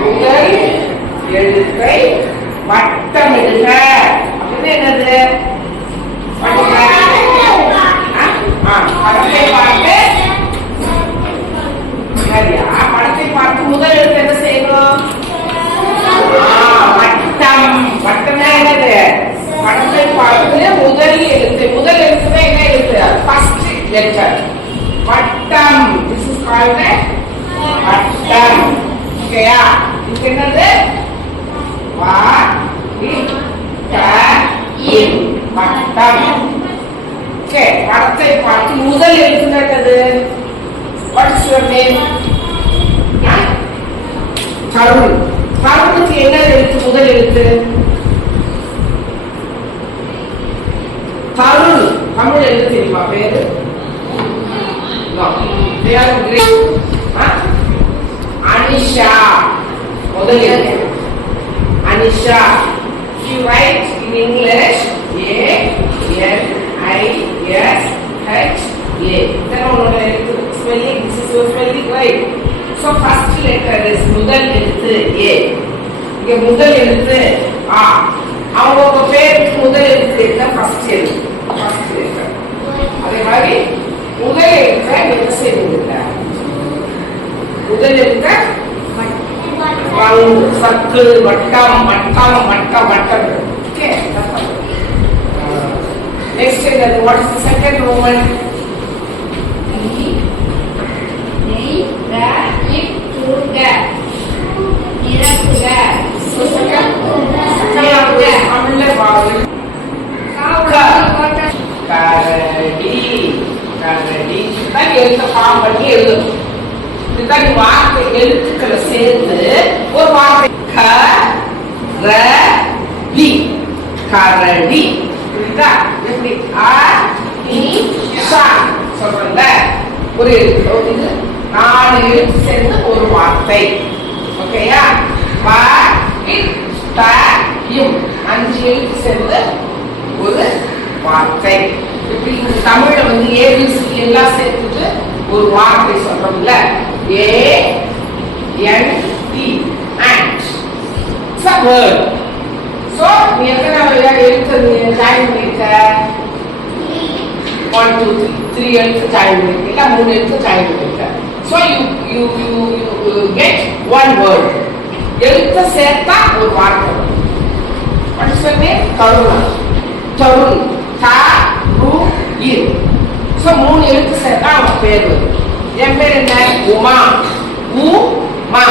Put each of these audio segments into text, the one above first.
முதல் எழுத்தை வட்டமிடுக. அப்படின்னு என்னது? படத்தை பார்த்து சரியா? படத்தை பார்த்து முதல் எழுத்து என்ன செய்யணும்? வட்டம். வட்டம்னா என்னது? படத்தை பார்த்து முதல் எழுத்து. முதல் எழுத்துனா என்ன எழுத்து? First letter. வட்டம். This is called வட்டம். ஓகேயா? இது என்னது? வட்டம். ஓகே, படத்தை பார்த்து முதல் எழுத்து என்னது? What is your name? கருண். கருணுக்கு என்ன எழுத்து? முதல் எழுத்து கருண். தமிழ் எழுத்து தெரியுமா? பேரு அனிஷா. முதல் எழுத்து Anisha. She writes in English A-N-I-S-H-A. Then on spelling, this is your spelling, right? So first letter is முதல் எழுத்து A. இங்க முதல் எழுத்து A. அவங்க பேருக்கு முதல் எழுத்து என்ன? ஃபர்ஸ்ட் எழுத்து. First letter. அதே மாதிரி முதல் எழுத்தை என்ன செய்வீங்க? முதல் எழுத்தை சர்க்கிள், வட்டம், வட்டம், வட்டம், வட்டம். Okay. Next is what is the second Roman? So second கரடி. கரடி. தான் எழுத்த ஃபார்ம் பண்ணி எழுதணும். இதுதான் வார்த்தை எழுத்துக்களை சேர்த்து ஒரு வார்த்தை. கரடி. கரடி. புரியுதா? எப்படி? சொல்றேன்ல, ஒரு எழுத்து. இது 4 எழுத்து சேர்ந்து ஒரு வார்த்தை. ஓகேயா? 5 எழுத்து சேர்ந்து ஒரு வார்த்தை. இப்படி தமிழ்ல வந்து ஏபிசி எல்லாம் சேர்த்துட்டு ஒரு வார்த்தை சொல்றோம்ல. A-N-T. Ant. It's a word. So நீ எத்தனை எழுத்து ஜாயின் பண்ணிருக்க? 1 2 3 எழுத்து ஜாயின் பண்ணிருக்க, இல்ல 3 எழுத்து ஜாயின் பண்ணிருக்க. So you get one word. எழுத்து சேர்த்தா ஒரு வார்த்தை. What is your name? Karuna. Tarun. த-ரு-இன். So 3 எழுத்து சேர்த்தா அவன் பேர் வரும். என் பேர் என்ன? உமா. உமா.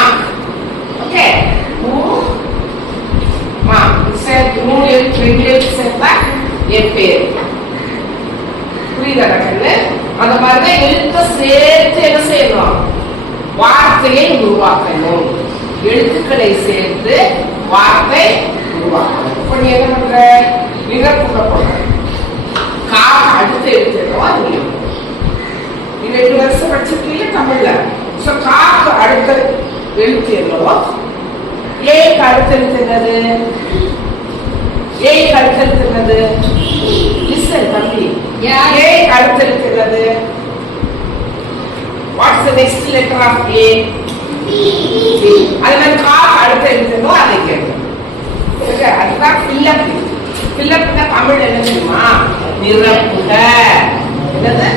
ஓகே? உமா. சேர்த்து 3 எழுத்து 2 எழுத்து சேர்த்தா என் பேர். புரியுதா கண்ணு? அந்த மாதிரிதான் எழுத்து சேர்த்து என்ன செய்யணும்? வார்த்தையை உருவாக்கணும். எழுத்துக்களை சேர்த்து வார்த்தை உருவாக்கணும். இப்ப நீ என்ன பண்ற? நிரப்புக போடுற. காக்கு அடுத்த எழுத்து அது நீ 2 வருஷம் படிச்சிருக்கீங்க தமிழ்ல. சோ காக்கு அடுத்த எழுத்து என்னவோ, ஏக்கு அடுத்த எழுத்து என்னது? ஏக்கு அடுத்த எழுத்து என்னது? லிசன் தம்பி. ஏக்கு அடுத்த எழுத்து என்னது? What's the next letter of A? அது மாதிரி காக்கு அடுத்த எழுத்து என்னவோ அதை கேட்கணும். அதுதான் fill-up. fill-up-னா தமிழ் என்ன தெரியுமா? நிரப்புக. என்னது?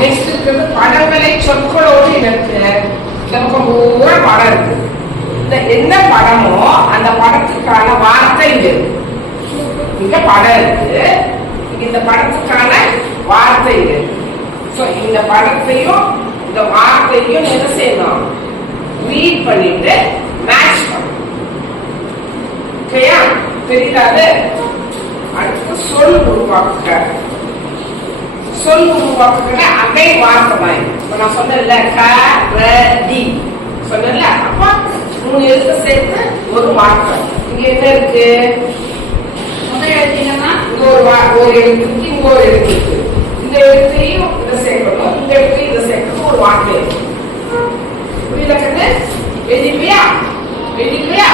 நெக்ஸ்ட் இருக்கிறது படங்களை சொற்களோடு இணைக்க. நமக்கு பூரா படம் இருக்கு. இந்த என்ன படமோ அந்த படத்துக்கான வார்த்தை இருக்கு. இங்க படம் இருக்கு, இந்த படத்துக்கான வார்த்தை இருக்கு. சோ இந்த படத்தையும் இந்த வார்த்தையும் என்ன செய்யணும்? ரீட் பண்ணிட்டு மேட்ச் பண்ணணும். சரியா? தெரியாது. அடுத்து சொல் உருவாக்குக. சொல் உருவாக்குக அதே வார்த்தை தான். இப்ப நான் சொன்னேன்ல கரடி சொன்னேன்ல, அப்ப 3 எழுத்து சேர்த்து ஒரு வார்த்தை. இங்க என்ன இருக்கு? முதல் எழுத்து என்னன்னா இங்க ஒரு எழுத்துக்கு இங்க ஒரு எழுத்து இருக்கு. இந்த எழுத்தையும் இதை சேர்க்கணும், இந்த எழுத்தையும் இதை சேர்க்கணும், ஒரு வார்த்தை இருக்கு. புரியல கண்ணு? எழுதிப்பியா? எழுதிப்பியா?